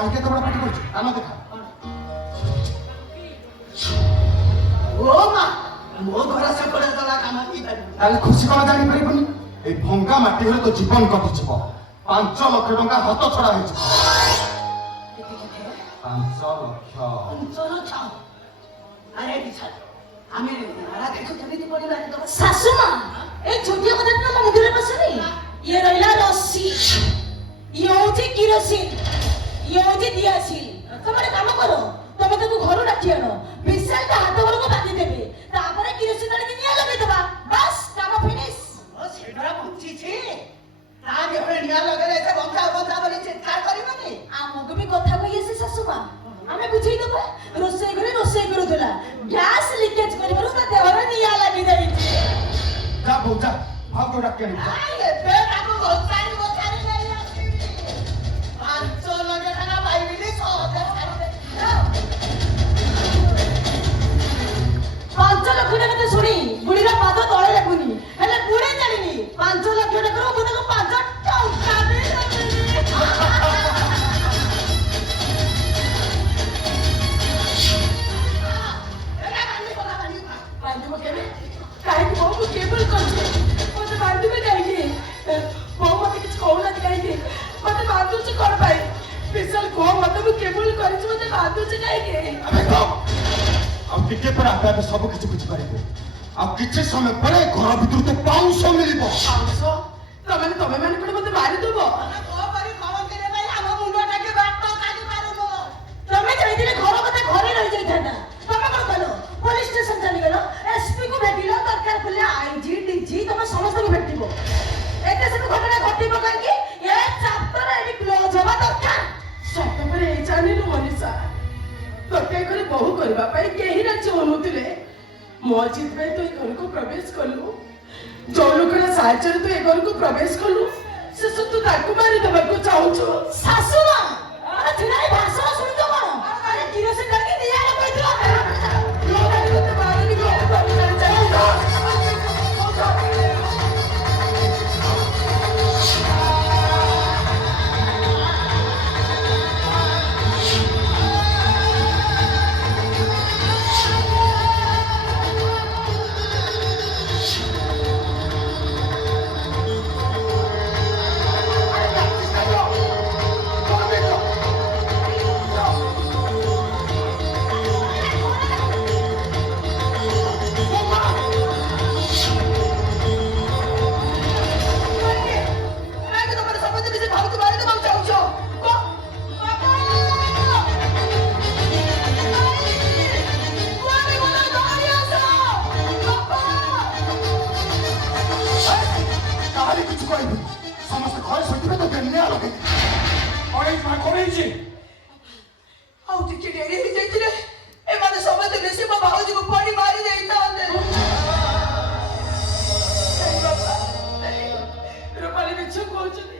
କାହିଁକି ଏତେ ବଡ଼ ପାଟି କରୁଛୁ? କାନ ଦେଖା। ଓ ମା ମୋ ଘର ସେପଟେ ତଲା କାମ ହେଇପାରିବ। ତାହେଲେ ଖୁସି କଣ ଜାଣିପାରିବୁନି? এই ভঙ্গা মাটি ঘরে তো জীবন কটিଯିବ। 5 লক্ষ ଟଙ୍କା ହାତ ଛଡା ହେଇଯିବ। 5 ଲକ୍ଷ। 5 ଲକ୍ଷ। আরে বিশাল আমি আরা দেখো কেমিতি পড়িবারে তো শাশুমা এই ছোটিয়া কথা না মুন্ডরে বসনি ইয়ে রইলা রসি ইয়ে হচ্ছে কিরোসিন ইয়ে হচ্ছে দিয়াসিল তোমরা কাম করো তুমি তাকে ঘরু ডাকি আনো বিশালটা হাত ঘরକୁ বাঁধি দেবে তারপরে কিরোসিন আনি নিয়া লগাই দেবা বাস কাম ফিনিশ ও সেটা বুঝিছি তা দেহরে নিয়া লগালে এসে বন্ধা বন্ধা বলে চিৎকার করিবনি আমাকে বি কথা কই আছে শাশুমা আমি বুঝাই দেব রোষেই ঘরে রোষেই করুলা গ্যাস লিকেজ করিবারু তা দেহরে নিয়া লাগি যাইছে যা বউ যা ভাগ্য ডাকি আনি। আরে বে তাকু গোছারি গোছারি নাই আসি 5 লক্ষ টাকা পাইবিনি 6,000 ছাড়বে 5 লক্ষ টাকা তো শুনি বুড়িরা পাদ তଳେ লাগুনি হেলে বুড়ি জানিনি 5 লক্ষ টাকা ও বুড়াকে 5 টଙ୍କା দেই এটা কান্দি কথা বানি বান্ধব কেবে কাইকি বহু কেবল করছে মতে বান্ধব কাইকি বহু মতে কিছু কହୁনা কাইকি মতে বান্ধুছি কর পাই স্পেশাল কো মতে মু কেবল করিছি মতে বান্ধুছি কাইকি ଆମେ ତ ଆଉ ଟିକେ ପରେ ଆପେ ଆପେ ସବୁ କିଛି ବୁଝିପାରିବୁ। ଆଉ କିଛି ସମୟ ପରେ ଘର ଭିତରୁ ତ ପାଉଁଶ ମିଳିବ। ପାଉଁଶ ତମେ ମାନେ କୋଟେ ମତେ ମାରି ଦବ କଣ କରି କଣ করে ভাই আমার মুন্ডটাকে বাট কাটি পারবো ତମେ ଯାଇଥିଲେ ଘର କଥା ଘରେ ରହି ଯାଇଥାନ୍ତା ତମେ କଣ କଲ ପୋଲିସ ଷ୍ଟେସନ ଚାଲିଗଲ ଏସପି କୁ ଭେଟିଲ ଦରକାର ପଡ଼ିଲେ ଆଇଜି ଡିଜି ତମେ ସମସ୍ତଙ୍କୁ ଭେଟିବ ଏତେ ସବୁ ଘଟଣା ଘଟିବ କାହିଁକି ଏ ଚାପ୍ଟର ଏଠି କ୍ଲୋଜ ହବା ଦରକାର ସତରେ ଏଇ ଜାଣିଲୁ ମନୀଷା ତତେ ଘରେ ବହୁ କରିବା ପାଇଁ କେହି ରାଜି ହଉନଥିଲେ ମୋ ଜିତ ପାଇଁ ତୁ ଏ ଘରକୁ ପ୍ରବେଶ କଲୁ ଯୋଉ ଲୋକର ସାହାଯ୍ୟରେ ତୁ ଏ ଘରକୁ ପ୍ରବେଶ କଲୁ ଶେଷ ତୁ ତାକୁ ମାରିଦେବାକୁ ଚାହୁଁଛୁ ଶାଶୁମା ଆରେ ଛିଡାଇ ଭାଷଣ ଶୁଣିଛ କଣ ଆରେ କିରୋସିନ ଢାଳିକି ନିଆଁ ଲଗାଇଥିଲ ମତେ ମାରିକି ଘରେ କରି କାହାରି କିଛି କହିବୁନି। ସମସ୍ତେ ଘରେ ଶୋଇଥିବେ ତ ନିଆଁ ଲଗେଇ କଣ ହେଇଛି? ଆଉ ଟିକେ ଡେରି ହେଇଯାଇଥିଲେ ଏମାନେ ସମସ୍ତେ ମିଶି ମୋ ଭାଉଜକୁ ପଡ଼ି ମାରି ଦେଇଥାନ୍ତେ ରୂପାଲି ମିଛ କହୁଛନ୍ତି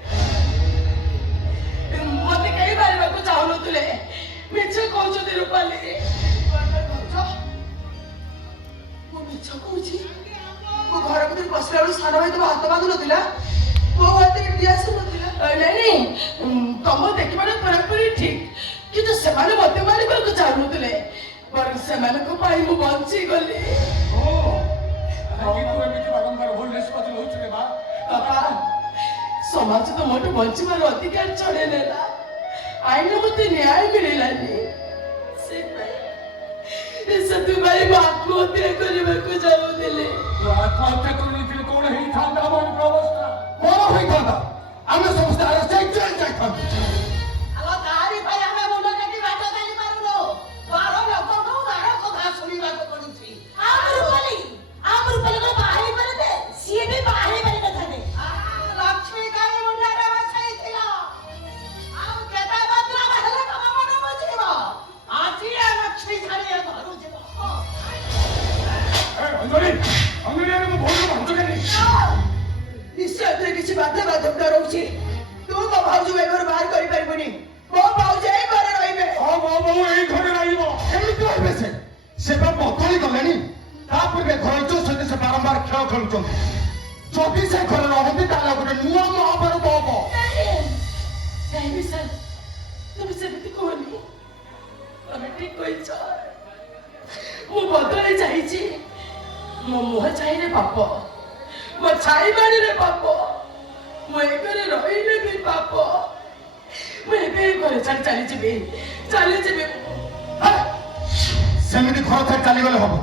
ମତେ କେହି ମାରିବାକୁ ଚାହୁଁନଥିଲେ ମିଛ କହୁଛନ୍ତି ରୂପାଲି ମୁଁ ମିଛ କହୁଛି ମୋ ଘର ଭିତରେ ପଶିଲା ବେଳୁ ସାନ ଭାଇ ତମ ହାତ ବାନ୍ଧୁନଥିଲା ମୋ ହାତରେ ଗ୍ୟାସ ନଥିଲା ନାଇଁ ତମ ଦେଖିବାଟା ପୁରାପୁରି ଠିକ କିନ୍ତୁ ସେମାନେ ମତେ ମାରିବାକୁ ଚାହୁଁନଥିଲେ ବରଂ ସେମାନଙ୍କ ପାଇଁ ମୁଁ ବଞ୍ଚିଗଲି ବାପା ସମାଜ ତ ମୋଠୁ ବଞ୍ଚିବାର ଅଧିକାର ଛଡ଼େଇ ନେଲା ଆଇନ ମତେ ନ୍ୟାୟ ମିଳିଲାନି ସେଥିପାଇଁ ମୁଁ ଆତ୍ମହତ୍ୟା କରିବାକୁ ଚାହୁଁଥିଲି ଆତ୍ମହତ୍ୟା କରିନେଇଥିଲେ କଣ ହେଇଥାନ୍ତା ଆମର ଅବସ୍ଥା? କଣ ହୋଇଥାନ୍ତା? ଆମେ ସମସ୍ତେ ଆରେଷ୍ଟ ହେଇ ଜେଲ୍ ଯାଇଥାନ୍ତୁ। ଆମ ତାରି ପାଇଁ ଆମେ ମୁଣ୍ଡ କାଟି ବାଟ ଚାଲି ପାରୁନୁ 12 ଲୋକଙ୍କୁ 12 କଥା ଶୁଣିବାକୁ ପଡୁଛି ଆମ ରୂପାଲି କଣ ବାହା ହେଇପାରନ୍ତେ ସିଏ ବି ବାହା ହେଇପାରିନଥାନ୍ତେ ଲକ୍ଷ୍ମୀ କାହିଁ ମୁଣ୍ଡରେ ବସାଇଥିଲ ଆଉ କେତେ ବଦନାମ ହେଲେ ତମ ମନ ବୁଝିବ ଆଜି ଏ ଲକ୍ଷ୍ମୀ ଛାଡ଼ି ଏ ଘରୁ ଯିବ ନିଶ୍ଚୟ ଏଥିରେ କିଛି ବାଧ୍ୟବାଧକତା ରହୁଛି ତୁ ମୋ ଭାଉଜକୁ ଏ ଘରୁ ବାହାର କରିପାରିବୁନି ମୋ ଭାଉଜ ଏ ଘରେ ରହିବେ ଏଇ ଘରେ ରହିବ। କେମିତି ରହିବେ ସେ? ସେ ବା ବଦଳି ଗଲେଣି। ତା ପୂର୍ବେ ଘର ଇଜ୍ଜତ ସହିତ ସେ ବାରମ୍ବାର ଖେଳ ଖେଳୁଛନ୍ତି। ଯଦି ସେ ଘରେ ରହନ୍ତି ତାହେଲେ ଗୋଟେ ନୂଆ ମହାଭାରତ ହବ। ନାଇଁ ବିଶାଲ ତମେ ସେମିତି ठीक कहिछ मु बदले जाईची मो मुह चाहिए पाप मो छाई बाड़ी रे पाप मो एकरे रहिले भी पाप मु एबे घरे चली जिबे सेमिति घर छाड़ी चली गले हबो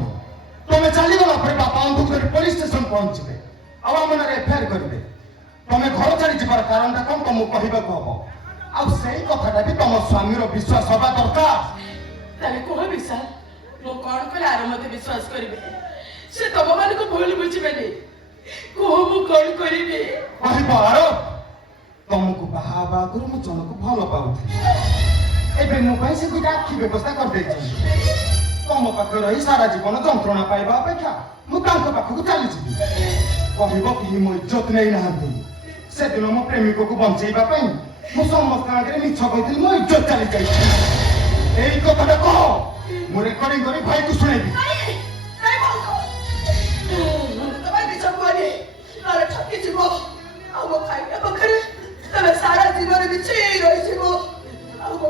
तमे चली गला पर बापा अंधु कर पुलिस स्टेशन पहुंचबे अब हमने एफआईआर करबे तमे घर छाड़ी जिबार कारणटा कोन तुम कहबा को हबो आ सेही कथाटा भी तुम स्वामीर विश्वास हबा दरकार ताले कोह विशाल मो कोन करे आर मते विश्वास करबे से तम मान को भूल बुझिबेनी कोह मु कोन करिबे कहबो आरो तुमको बाहाबा गुरु मु जनको भलो पाउथि एबे मो पैसे दुटा आखि व्यवस्था कर देछि तुम पाखे रही सारा जीवन जंत्रणा पाइबा अपेक्षा मु तांको पाखକୁ चली जिबि कहबो कि मो इज्जत नै नाहंती से दिन मो प्रेमिक को बंचेइबा पई मु समस्त आगे मिछ कहिथिल मो इज्जत चली जाई एई कथाटा कह मु रेकर्डिंग करी भाई को सुनेबी काय बोलतो तबाय बिचकवानी नाले ठकी जिवो आ मो खाइना बखरे तबे सारा जीवन बिचे रहिसिबो आ मो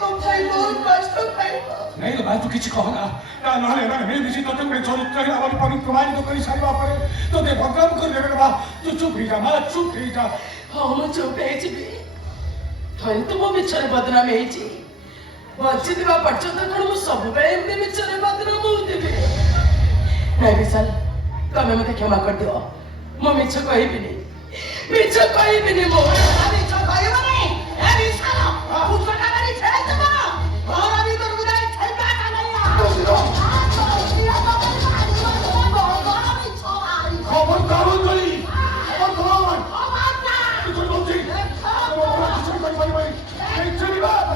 भाई बहुत कष्ट पाइबो नहीं तो भाई तू किसी कहो ना नहले ना मेरे बिसी तो तुमरे चरित्र के आवाज पर प्रमाणित तो करी सारी बापरे तो दे भगवान कर लेबे बा तू चुप ही जा मां चुप ही जा हां मु चुप हे जिबी थरी तो मो बिचरे बदनाम हे छी बच्चे दिवा पर्यंत कोन मु सब बेले एमते बिचरे बदनाम होतेबे नहीं विशाल तमे मते क्षमा कर दियो मो मिछ कहबिनी मो मिछ कहबनी ए विशाल पुछटा करी छेड़ दबा घर अभी तो गुदाई छेका का नहीं खबर कारो चली खबर खबर तू तो बोल छी भाई चली बात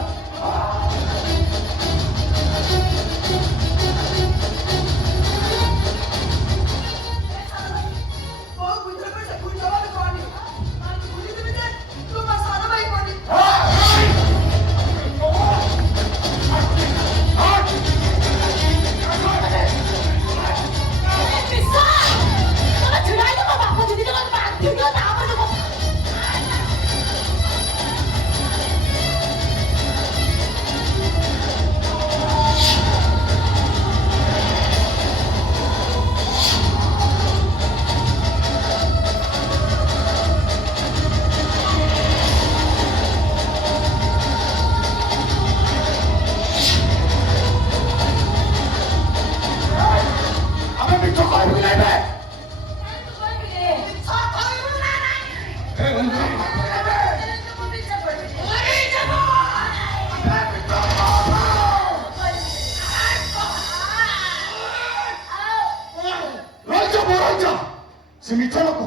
से मिछ लोक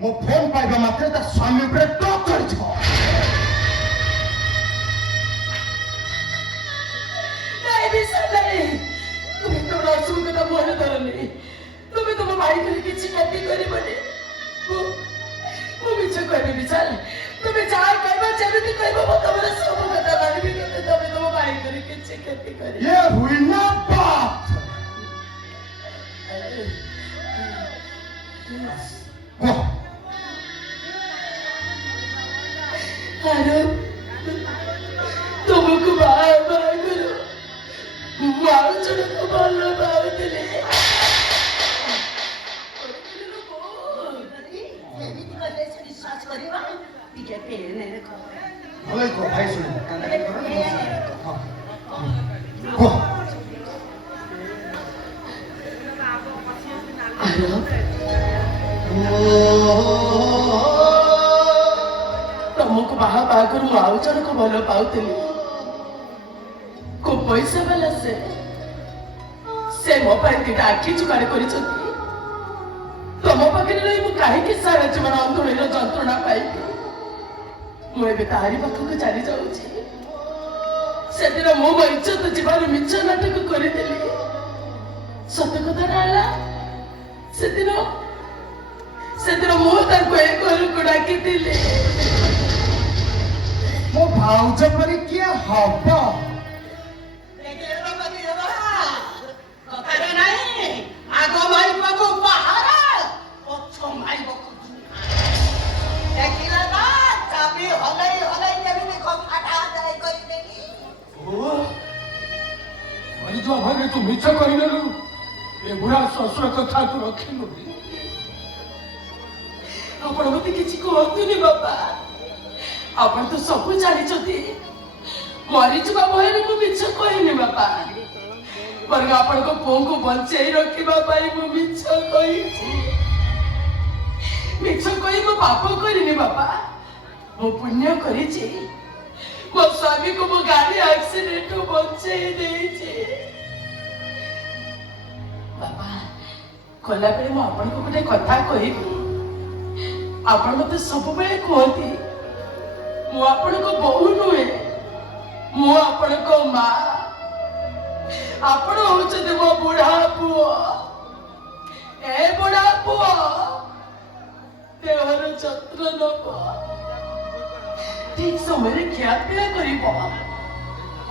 मो फोन पाइबा मात्रे ता स्वामी ऊपर टॉप कर छो नहीं विशाल नहीं तुम्हें तो रासू का मोह धरनी तुम्हें तो भाई करे किछि गलती करी बने वो मिछ कहबे विशाल तुम्हें चाह कहबा जेबे कहबा वो तमरा सब कथा मानबी के तुम्हें तो भाई करे किछि गलती करी ये हुई ना बात अरे तुमको बाय बाय करो मार चढ़ को बाल बाल दिले भले को भाई सुन तुमको बाहा पाकर मु आउ जन को भल पाउतली को पैसा वाला से मो पाई दिटा आखि जुगाड़ करी तुम पाखे रही मु कहीं सारा जीवन अंधुणीर जंत्रणा पाइबी मुझे तारी पाखक चली जाऊँगी से दिन मो इज्जत जीवन मिछ नाटक करदेली सत कथा से दिन मु घर को डाकी मो भाउज पर किए हब जो भाई तू मिछ कहलु ए बुढ़ा शशुर कथा तू रखिलु आपण मते किछि कहतुनी बाबा आपण तो सब जानिछथि मरी जबा भयरे मु मिछ कहिनी बाबा पर आपण को पुओ को बंचाई रखिबा पाई मु मिछ कहिछि मिछ कहि मो पाप करिनी बाबा मो पुण्य करिछि मो स्वामी को मो गाड़ी एक्सीडेंट बंचाई देछि बाबा कोला बेले मो आपण को गोटे कथा कहिबी आपण मते सब बेले कहती मु आपण को बहु नुहे मु आपण को माँ आपण होचते मो बुढ़ा पुओ ए बुढ़ा पुओ देहर जत्र नब ठीक समय खिया पिया करिब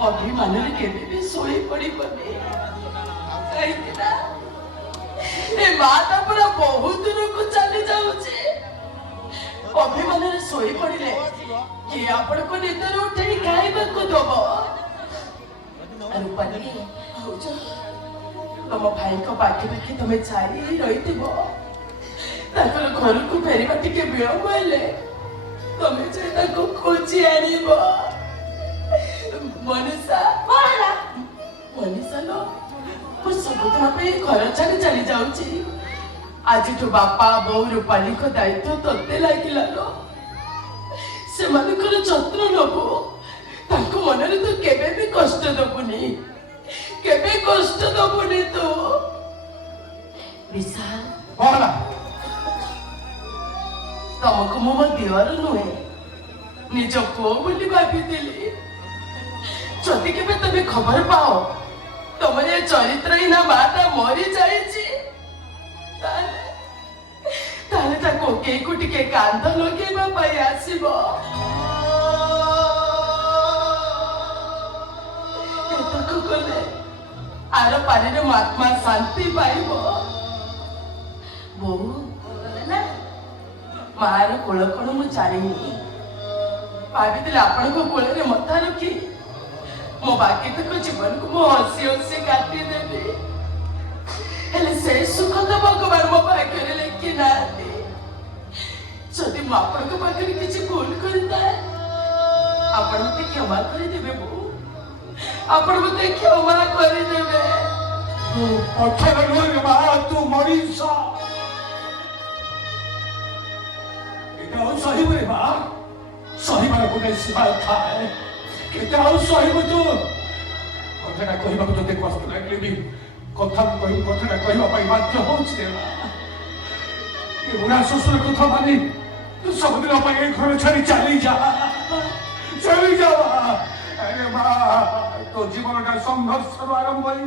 अभिमान केबे भी सोई पड़िबनी कहीं ना ए माता पूरा बहुत दूर को चली जाउछे अभिमान सोई पड़िले कि आपण को निदर उठे खाइबा को दबो रूपाली तुम भाई को बाकी बाकी तुम्हें छाड़ी रही घर को फेरवा टिके विलंब हेले तुम्हें जे खोजी आनिब मनीषा मनीषा लो मु सबुदिन घर छाड़ी चली जाऊँगी आज बापा बो रूपाली को दायित्व तोते लगिला लो से जत्न नबु ताको मनरे तू केबे भी कष्ट दबुनी केबे कष्ट दबुनी तू विशाल कहला तुमको मो दिवर नुहे निज पुओ बोली भाभी जदि केबे तुम खबर पाओ तुम ये चरित्रहीन माता मरी जाइछि ताले ताको के को टिके कांध लगेबा पाई आसीबो एतको कले आर पारे मो आत्मा शांति पाइबो बहु ना मार कोल कोण मु जानिनी भाभी आपण को कोल रे मथा रखी मो बाकी तक जीवन को मो हसी हसी काटी देबी हेले से सुख तो भगवान मो भाग्य रे लेखि नाती जदि मो आपण को पाखरे किछि भूल करता आपण मते क्षमा कर देबे बो आपण मते क्षमा कर देबे तू पछर नुहे बा तू मरीसा एटा सही रे बा सही बार गोटे सीमा थाए केते आउ सही तू कथा कहबा को तते कष्ट लागले भी कथा कहबा पाई बाध्य होछ रे बा ये बुढ़ा ससुर कथा मानी तू सब दिन पाई घर छाड़ी चली जा अरे बा तो जीवन का संघर्ष आरंभ होई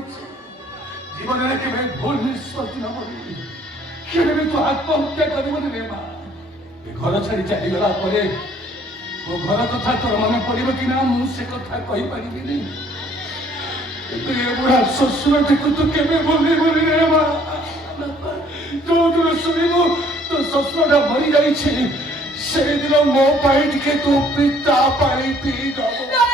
जीवन रे के भूल निष्पत्ति न पड़ी केबे भी तू आत्महत्या करबो रे बा घर छाड़ी चली गला परे वो घर कथा तोर मन पड़िब कि ना मु से कथा कहि परिबिनी तो ये बुढ़ा ससुर देखु तू केबे बोली रे बा जो तू सुनिबो तो ससुर मरी जाई छी से दिन मो पाई के तू पिता पाई पी दबो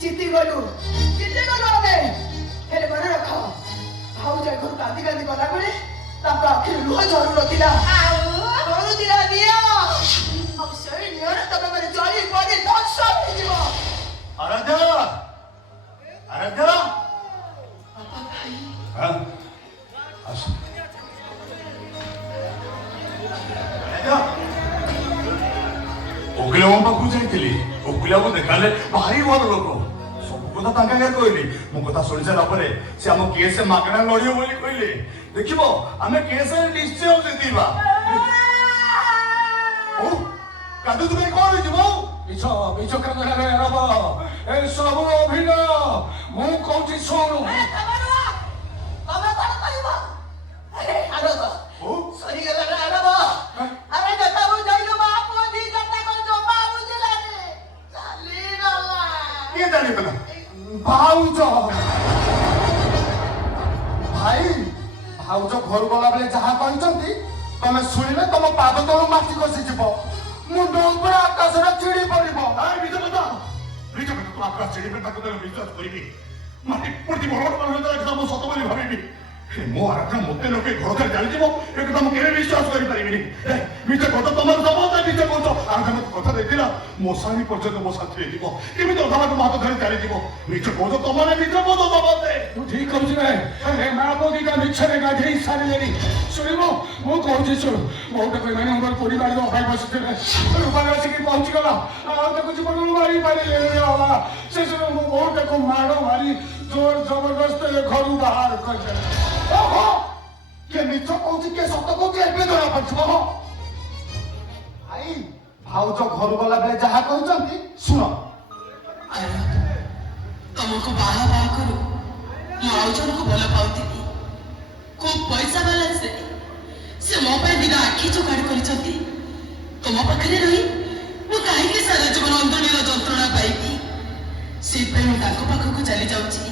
जीती गलु आमे हेले मन रख भाउज ଏ ଘରୁ କାନ୍ଦି କାନ୍ଦି ଗଲା ବେଳେ ତାଙ୍କ ଆଖିରୁ ଲୁହ ଝରୁ ନଥିଲା। କରୁଥିଲା ନିଅ ଆଉ ସେଇ ନିଅରେ ତମେ ମାନେ ଜଳି ପଡ଼ି ଧ୍ୱଂସ ହେଇଯିବ। ଆରାଧ୍ୟା ଆରାଧ୍ୟା ବାପା ଭାଇ হ্যাঁ আস ଓକିଲ ମୋ ପାଖକୁ ଯାଇଥିଲି। ଓକିଲକୁ ଦେଖାଲେ ଭାରି ଭଲ ଲୋକ, ସବୁ କଥା ତାଙ୍କ ଆଗରେ କହିଲି। ମୋ କଥା ଶୁଣି ସାରିଲା ପରେ ସେ ଆମ କେସ୍ ମାଗଣା ଲଢିବ ବୋଲି କହିଲେ। ଦେଖିବ ଆମେ କେସ୍ ନିଶ୍ଚୟ ଜିତିବା। କାନ୍ଦୁଛୁ ଭାଇ କଣ ହେଇଯିବ? ମିଛ ମିଛ କାନ୍ଦରେ ରବ ଏ ସବୁ ଅଭିନୟ। ମୁଁ କହୁଛି ଶୁଣୁ। ତମେ କଣ କହିବ? ଆରେ ଆରବ ସରିଗଲା ନା ଆରବ। ଆରେ ଯେତେ ବୁଝାଇଲୁ ମା ପୁଅ ଦି ଜଣ ଯାକ ଜମା ବୁଝିଲାନି, ଚାଲିଗଲା। କିଏ ଜାଣିଗଲା? ଭାଉଜ ଭାଇ ଭାଉଜ ଘରୁ ଗଲାବେଳେ ଯାହା କହିଛନ୍ତି ତମେ ଶୁଣିଲେ ତମ ପାଦ ତଳୁ ମାଟି ଖସିଯିବ, ମୁଣ୍ଡ ଉପରେ ଆକାଶରେ ଚିଡ଼ି ପଡିବ। ମିଛ କଥା ତୁ ଆକାଶ ଚିଡ଼ିବେ ତାକୁ ତାକୁ ବିଶ୍ୱାସ କରିବି। ମାଟି ପଡିଛି ଭଗବାନ ମୁଁ ସତ ବୋଲି ଭାବିବି। ମୋ ଆରାଧ୍ୟା ମତେ ଲୋକେ ଘର ଦ୍ୱାରା ଜାଣିଯିବ ଏ କଥା ମୁଁ କେବେ ବିଶ୍ୱାସ କରିପାରିବିନି। ମିଛ କଥା ତମର ସମସ୍ତେ ମିଛ କହୁଛ। ଆରାଧ୍ୟା ମତେ କଥା ଦେଇଥିଲା ମୋ ସାହି ପର୍ଯ୍ୟନ୍ତ ମୋ ସାଥିରେ ଯିବ, କେମିତି ଅଧାବାଟ ମୋ ହାତ ଧରି ଚାଲିଯିବ। ମିଛ କହୁଛ ତମେ, ମିଛ କହୁଛ ସମସ୍ତେ। ତୁ ଠିକ କହୁଛୁ ଏ ମା ପୁଅ ଦିଟା ମିଛରେ ଗାଧେଇ ସାରିଲେଣି। ଶୁଣିବୁ ମୁଁ କହୁଛି ଶୁଣ। ବହୁତ କହିମାନେ ମୋର ପରିବାର ଅଭାବ ବସିଥିଲେ, ରୂପାରେ ଆସିକି ପହଞ୍ଚିଗଲା ଆଉ ତାକୁ ଜୀବନରୁ ମାରି ପାରିଲେ ବାବା। ଶେଷରେ ମୁଁ ବହୁଟାକୁ ମାଡ଼ ମାରି ଜୋର ଜବରଦସ୍ତ ଘରୁ ବାହାର କରିଦେଲେ। ଓହୋ କିଏ ମିଛ କହୁଛି କିଏ ସତ କହୁଛି ଏବେ ଜଣା ପଡିଯିବ। ଭାଇ ଭାଉଜ ଘରୁ ଗଲାବେଳେ ଯାହା କହିଛନ୍ତି ଶୁଣ। ତମକୁ ବାହା କରୁ ମୁଁ ଆଉ ଜଣକୁ ଭଲ ପାଉଥିଲି। ଖୁବ ପଇସା ବାଲା ସେ ମୋ ପାଇଁ ଦିନ ଆଖି ଯୋଗାଡ଼ କରିଛନ୍ତି। ତମ ପାଖରେ ରହି ମୁଁ କାହିଁକି ସାରା ଜୀବନ ଅନ୍ତରୀର ଯନ୍ତ୍ରଣା ପାଇବି? ସେଇଥିପାଇଁ ମୁଁ ତାଙ୍କ ପାଖକୁ ଚାଲି ଯାଉଛି।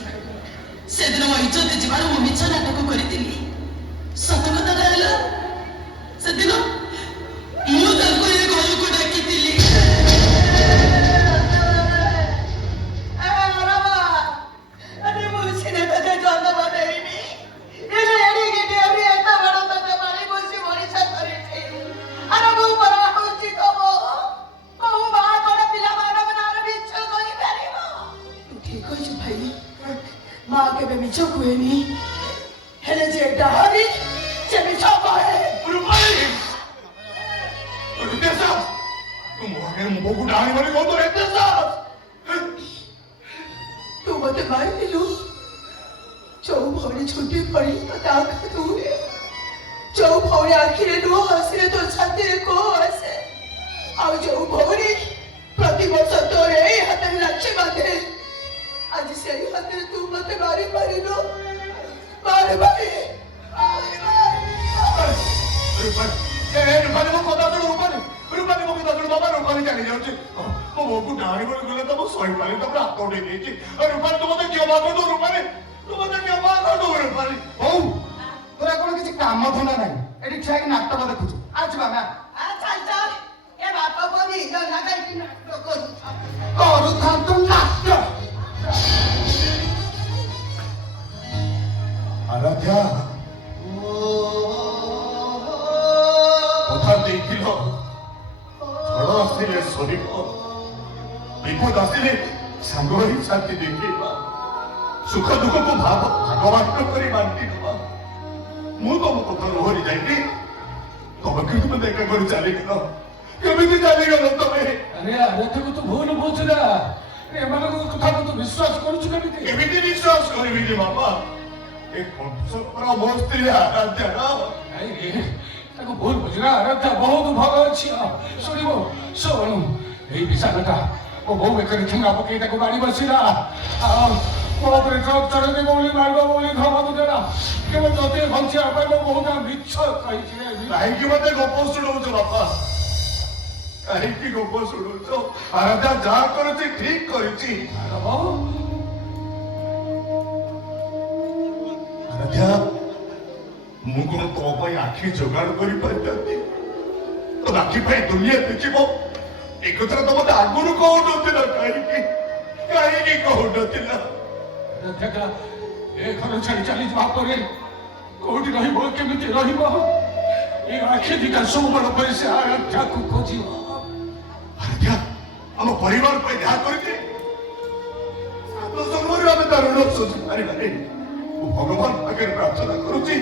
ସେଦିନ ମୋ ଇଜ୍ଜତ ଯିବାରୁ ମୁଁ ମିଛ ନାଟକ କରିଥିଲି। ସତ କଥା ହେଲା ସେଦିନ ମୁଁ ତାଙ୍କୁ ଏ ଘରକୁ ଡାକିଥିଲି। ମା କେବେ ମିଛ କୁହେନି, ହେଲେ ଯେ ଡାହାରି ସେ ମିଛ କହେ। ତୁ ମତେ ମାରିଥିଲୁ। ଯୋଉ ଭଉଣୀ ଛୁଟି ପଡି ତତେ ଆଖି ଦୁହେ, ଯୋଉ ଭଉଣୀ ଆଖିରେ ଲୁହ ହସିଲେ ତୋ ଛାତିରେ କୋହ ଆସେ, ଆଉ ଯୋଉ ଭଉଣୀ ପ୍ରତିବର୍ଷ ତୋର ଏଇ ହାତରେ ଲାଠି ବାନ୍ଧେ, ଆଜି ସେଇ ହାତରେ ତୁ ମତେ ମାରି ପାରିଲୁ। ମାରି ମାରି ଜାଣି ଯାଉଛି ମୋ ବୋଉକୁ ଡାଣି ବୋଲି ଗଲେ ତ ମୁଁ ଶହିପାରି ତାପରେ ହାତ ଉଠେଇ ଦେଇଛି। ରୂପାରୀ ତୁ ମତେ କ୍ଷମା କରିଦୁ। ରୂପାରୀ ତୁ ମତେ କ୍ଷମା କରିଦୁ। ରୂପାରୀ ହଉ ତୋର କଣ କିଛି କାମ ଧନ୍ଦା ନାହିଁ, ଏଠି ଠିଆ ହେଇକି ନାଟକ ଦେଖୁଛୁ। ଆସିବା ନା କରୁଥାନ୍ତୁ ନାଟ୍ୟ। ଆରାଧ୍ୟା କଥା ଦେଇଥିଲ ଝଡ଼ ଆସିଲେ ସରିବ, ବିପଦ ଆସିଲେ ସାଙ୍ଗ ହୋଇ ଶାନ୍ତି ଦେଖେଇବା, ସୁଖ ଦୁଃଖକୁ ଭାଗବାଣ୍ଟ କରି ବାଣ୍ଟିବା। ମୁଁ ତମ କଥା ଓହରି ଯାଇକି ତମେ କିନ୍ତୁ ମତେ ଏକା କରି ଚାଲିଗଲ। କେମିତି ଚାଲିଗଲ ତମେ? ଆରେ ଆରାଧ୍ୟାକୁ ତୁ ଭୁଲ ବୁଝୁ ନା, ଏମାନଙ୍କ କଥାକୁ ତୁ ବିଶ୍ୱାସ କରୁଛୁ କେମିତି? କେମିତି ବିଶ୍ୱାସ କରିବିନି ବାବା? ଏ କଂସର ମୋ ସ୍ତ୍ରୀ ଆରାଧ୍ୟା ନାଇଁ ତାକୁ ଭୁଲ ବୁଝିଲା। ଆରାଧ୍ୟା ବହୁତ ଭଲ ଅଛି। ଶୁଣିବ ଶୁଣୁ, ଏଇ ବିଷାଦଟା ମୋ ବୋଉ ବେକରେ ଠେଙ୍ଗା ପକେଇ ତାକୁ ବାଡ଼ି ବସିଲା, ଆଉ ମୋ ଉପରେ ଟ୍ରକ୍ ଚଢ଼େଇ ବୋଲି ମାରିବ ବୋଲି ଧମକ ଦେଲା। କେବଳ ତତେ ବଞ୍ଚିବା ପାଇଁ ମୋ ବୋଉଟା ମିଛ କହିଛି। କାହିଁକି ମତେ ଗପ ଶୁଣଉଛ ବାପା? କାହିଁକି ଗପ ଶୁଣଉଛ? ଆରାଧ୍ୟା ଯାହା କରୁଛି ଠିକ କରିଛି। ଆରାଧ୍ୟା ମୁଁ କଣ ତୋ ପାଇଁ ଆଖି ଯୋଗାଡ଼ କରିପାରିଥାନ୍ତି? ତୋ ଆଖି ପାଇଁ ଦୁନିଆ ଦେଖିବ ଏ କଥାଟା ତ ମତେ ଆଗରୁ କହୁନଥିଲା। କାହିଁକି କାହିଁକି କହୁନଥିଲା? ଏ ଘର ଛାଡ଼ି ଚାଲିଯିବା ପରେ କୋଉଠି ରହିବ କେମିତି ରହିବ ଏ ଆଖି ଦିଟା ସବୁବେଳ ପାଇଁ ସେ ଆରାଧ୍ୟାକୁ ଖୋଜିବ। ଆରାଧ୍ୟା ଆମ ପରିବାର ପାଇଁ ଯାହା କରିଛି ଜନ୍ମରେ ଆମେ ତା ଋଣ ଶୋଷି ପାରିବାନି। ମୁଁ ଭଗବାନ ପାଖରେ ପ୍ରାର୍ଥନା କରୁଛି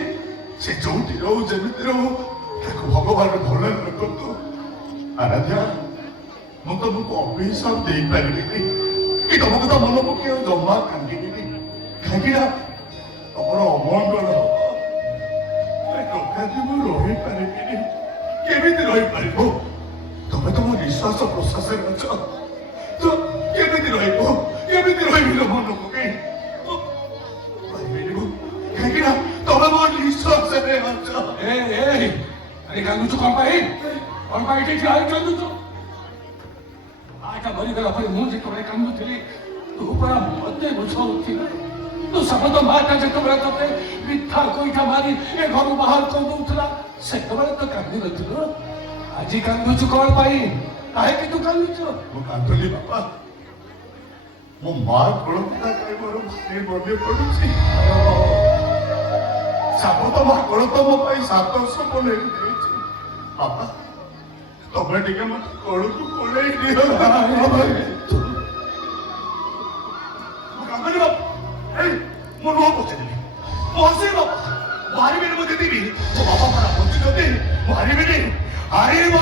ସେ ଯୋଉଠି ରହୁ ଯେମିତି ରହୁ ତାକୁ ଭଗବାନ ଭଲରେ ରଖନ୍ତୁ। ଆରାଧ୍ୟା ମୁଁ ତମକୁ ଅଭିଶାପ ଦେଇପାରିବିନି କି ତମ କଥା ମନେ ପକେଇ ଆଉ ଜମା କାନ୍ଦିବିନି କାହିଁକି ନା ତମର ଅମଙ୍ଗଳ ହବ। ଟଙ୍କା ମୁଁ ରହିପାରିବିନି। କେମିତି ରହିପାରିବ? ତମେ ତମ ନିଶ୍ୱାସ ପ୍ରଶ୍ୱାସରେ ଅଛ ତ କେମିତି ରହିବ? କେମିତି ରହିବି ମନ ପକେଇ? କହିପାରିବ କାହିଁକି ନା ତମେ ମୋ ନିଶ୍ୱାସରେ ଅଛ। ଆରେ କାନ୍ଦୁଛୁ କଣ ପାଇଁ? କଣ ପାଇଁ ଏଠି ଠିଆ ହେଇ କାନ୍ଦୁଛୁ? ମାଟା ମରିଗଲା ପରେ ମୁଁ ଯେତେବେଳେ କାନ୍ଦୁଥିଲି ତୁ ପରା ମତେ ବୁଝାଉଥିଲୁ। ତୁ ଶପଥ ମାଟା ଯେତେବେଳେ ତତେ ମିଥ୍ୟା ଗୋଇଠା ମାରି ଏ ଘରୁ ବାହାର କରିଦଉଥିଲା ସେତେବେଳେ ତ କାନ୍ଦି ନଥିଲୁ। ଆଜି କାନ୍ଦୁଛୁ କଣ ପାଇଁ? କାହିଁକି ତୁ କାନ୍ଦୁଛୁ? ମୁଁ କାନ୍ଦୁଲି ବାପା। ମୋ ମା କଳପିତା ଖାଇ ମୋର ଭାରି ମନେ ପଡୁଛି। ସାବତ ମା କଳ ତମ ପାଇଁ 700 ବନେଇ ଦେଇଛି। ବାପା ତମେ ଟିକେ ମତେ କଳକୁ କୋଳେଇ ଦିଅ। କାନ୍ଦୁଲି ବାପା। ମୁଁ ନୁହଁ ପଚାରିବି ମୁଁ ହସିବି ବାପା। ମୁଁ ହାରିବିନି। ମୁଁ ଜିତିବି। ମୋ ବାପା ପରା ବଞ୍ଚୁଛନ୍ତି। ମୁଁ ହାରିବିନି। ହାରିବ